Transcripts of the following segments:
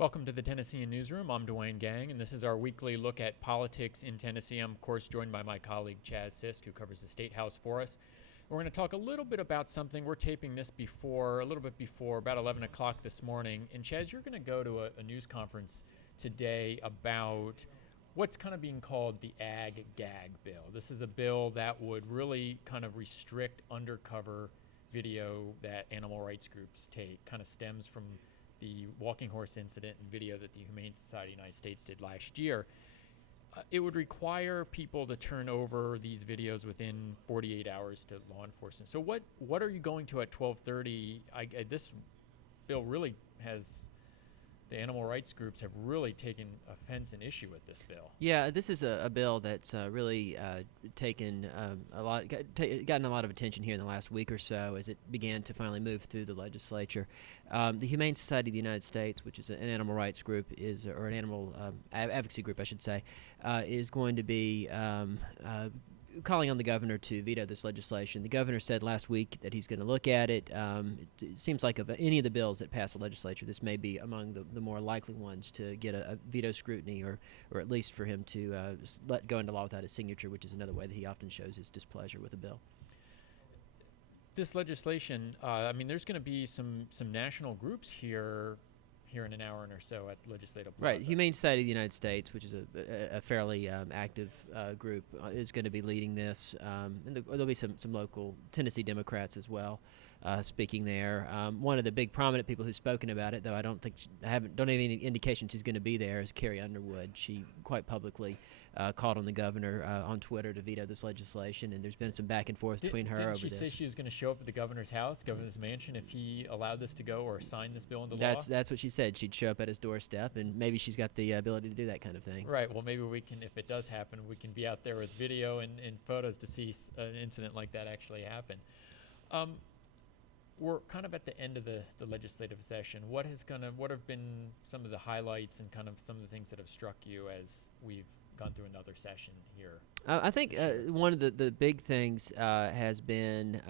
Welcome to the Tennessean Newsroom. I'm Duane Gang, and this is our weekly look at politics in Tennessee. I'm, of course, joined by my colleague Chaz Sisk, who covers the State House for us. We're going to talk a little bit about something. We're taping this a little bit before, about 11 o'clock this morning. And Chaz, you're going to go to a news conference today about what's kind of being called the Ag Gag bill. This is a bill that would really kind of restrict undercover video that animal rights groups take. Kind of stems from the walking horse incident and video that the Humane Society of the United States did last year. It would require people to turn over these videos within 48 hours to law enforcement. So what are you going to at 12:30? This bill really has, the animal rights groups have really taken offense and issue with this bill. Yeah, this is a bill that's really taken gotten a lot of attention here in the last week or so as it began to finally move through the legislature. The Humane Society of the United States, which is an animal rights group, or an animal advocacy group, I should say, is going to be calling on the governor to veto this legislation. The governor said last week that he's going to look at it. It seems like of any of the bills that pass the legislature, this may be among the more likely ones to get a veto scrutiny, or at least for him to let go into law without his signature, which is another way that he often shows his displeasure with a bill. This legislation, there's going to be some national groups here in an hour or so at Legislative Plaza. Right. Humane Society of the United States, which is a fairly active group, is going to be leading this. And there'll be some local Tennessee Democrats as well speaking there. One of the big prominent people who's spoken about it, though I don't have any indication she's going to be there, is Carrie Underwood. She quite publicly called on the governor on Twitter to veto this legislation, and there's been some back and forth between her over this. Didn't she say she was going to show up at the governor's house, governor's mansion, if he allowed this to go or signed this bill into law? That's what she said. She'd show up at his doorstep, and maybe she's got the ability to do that kind of thing. Right. Well, maybe we can, if it does happen, we can be out there with video and photos to see an incident like that actually happen. We're kind of at the end of the legislative session. What have been some of the highlights and kind of some of the things that have struck you as we've gone through another session here? I think one of the big things has been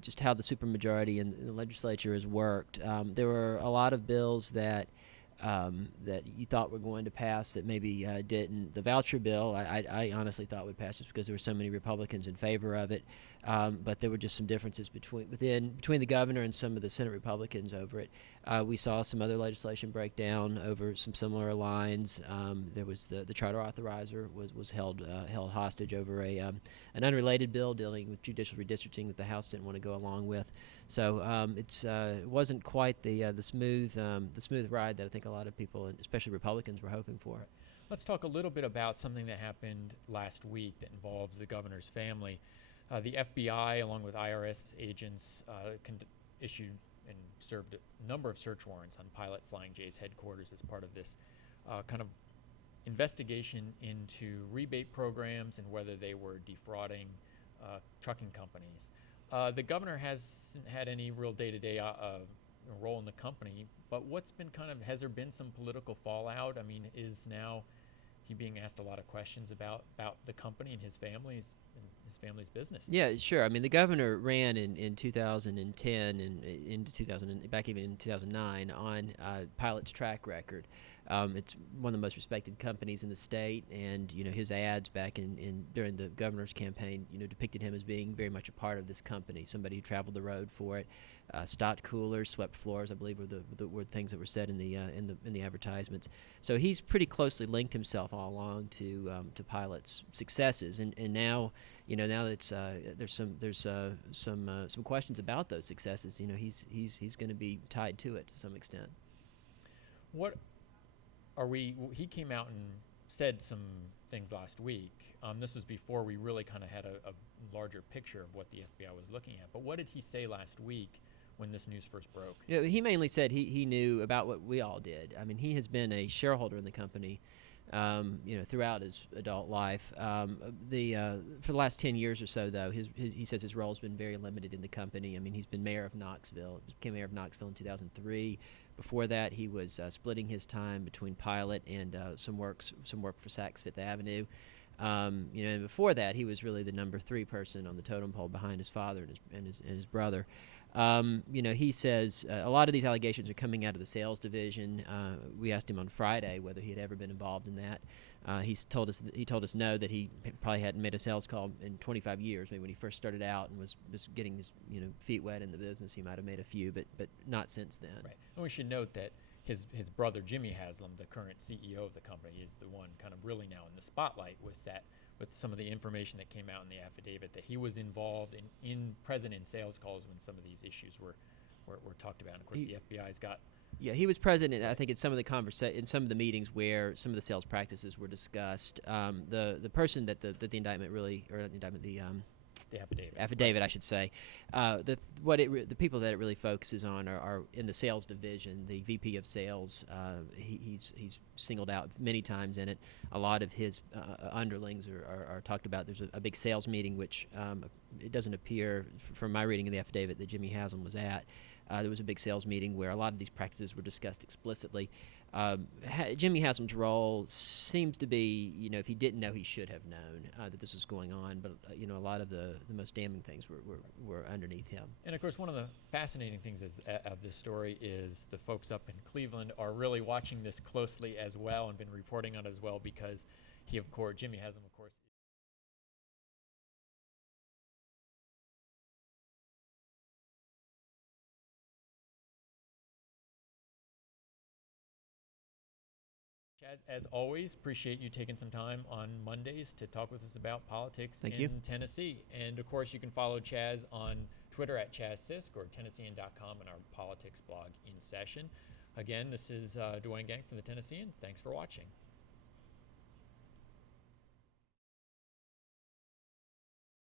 just how the supermajority in the legislature has worked. There were a lot of bills that you thought were going to pass that maybe didn't. The voucher bill, I honestly thought would pass just because there were so many Republicans in favor of it. But there were just some differences between the governor and some of the Senate Republicans over it. We saw some other legislation break down over some similar lines. There was the charter authorizer was held hostage over an unrelated bill dealing with judicial redistricting that the House didn't want to go along with. So it wasn't quite the smooth ride that I think a lot of people, especially Republicans, were hoping for. Let's talk a little bit about something that happened last week that involves the governor's family. The FBI, along with IRS agents, issued and served a number of search warrants on Pilot Flying J's headquarters as part of this kind of investigation into rebate programs and whether they were defrauding trucking companies. The governor hasn't had any real day-to-day role in the company, but has there been some political fallout? I mean, is now he being asked a lot of questions about the company and his family's business? Yeah, sure. I mean, the governor ran in 2010 and back even in 2009 on Pilot's track record. It's one of the most respected companies in the state, and his ads back during the governor's campaign, depicted him as being very much a part of this company, somebody who traveled the road for it, stocked coolers, swept floors, I believe were things that were said in the advertisements. So he's pretty closely linked himself all along to Pilot's successes, and now now that there's some questions about those successes, he's going to be tied to it to some extent. He came out and said some things last week. This was before we really kind of had a larger picture of what the FBI was looking at. But what did he say last week when this news first broke? Yeah, he mainly said he knew about what we all did. I mean, he has been a shareholder in the company, throughout his adult life. For the last 10 years or so, though, he says his role has been very limited in the company. I mean, he's been mayor of Knoxville. He became mayor of Knoxville in 2003. Before that, he was splitting his time between Pilot and some work for Saks Fifth Avenue. And before that, he was really the number 3 person on the totem pole behind his father and his brother. He says a lot of these allegations are coming out of the sales division. We asked him on Friday whether he had ever been involved in that. He told us no, that he probably hadn't made a sales call in 25 years. Maybe when he first started out and was getting his feet wet in the business, he might have made a few, but not since then. Right. And we should note that his brother Jimmy Haslam, the current CEO of the company, is the one kind of really now in the spotlight with some of the information that came out in the affidavit, that he was involved present in sales calls when some of these issues were talked about. And of course, the FBI's got. Yeah, he was present, I think, in some of the meetings where some of the sales practices were discussed. The person that the indictment really, or not the indictment, the affidavit, I should say. The people that it really focuses on are in the sales division. The VP of sales, he's singled out many times in it. A lot of his underlings are talked about. There's a big sales meeting, which it doesn't appear from my reading of the affidavit that Jimmy Haslam was at. There was a big sales meeting where a lot of these practices were discussed explicitly. Jimmy Haslam's role seems to be, if he didn't know, he should have known that this was going on. But a lot of the most damning things were underneath him. And of course, one of the fascinating things of this story is the folks up in Cleveland are really watching this closely as well and been reporting on it as well, because Jimmy Haslam, of course. Chaz, as always, appreciate you taking some time on Mondays to talk with us about politics in Tennessee. And, of course, you can follow Chaz on Twitter at ChazSisk or Tennessean.com and our politics blog In Session. Again, this is Duane Gang from the Tennessean. Thanks for watching.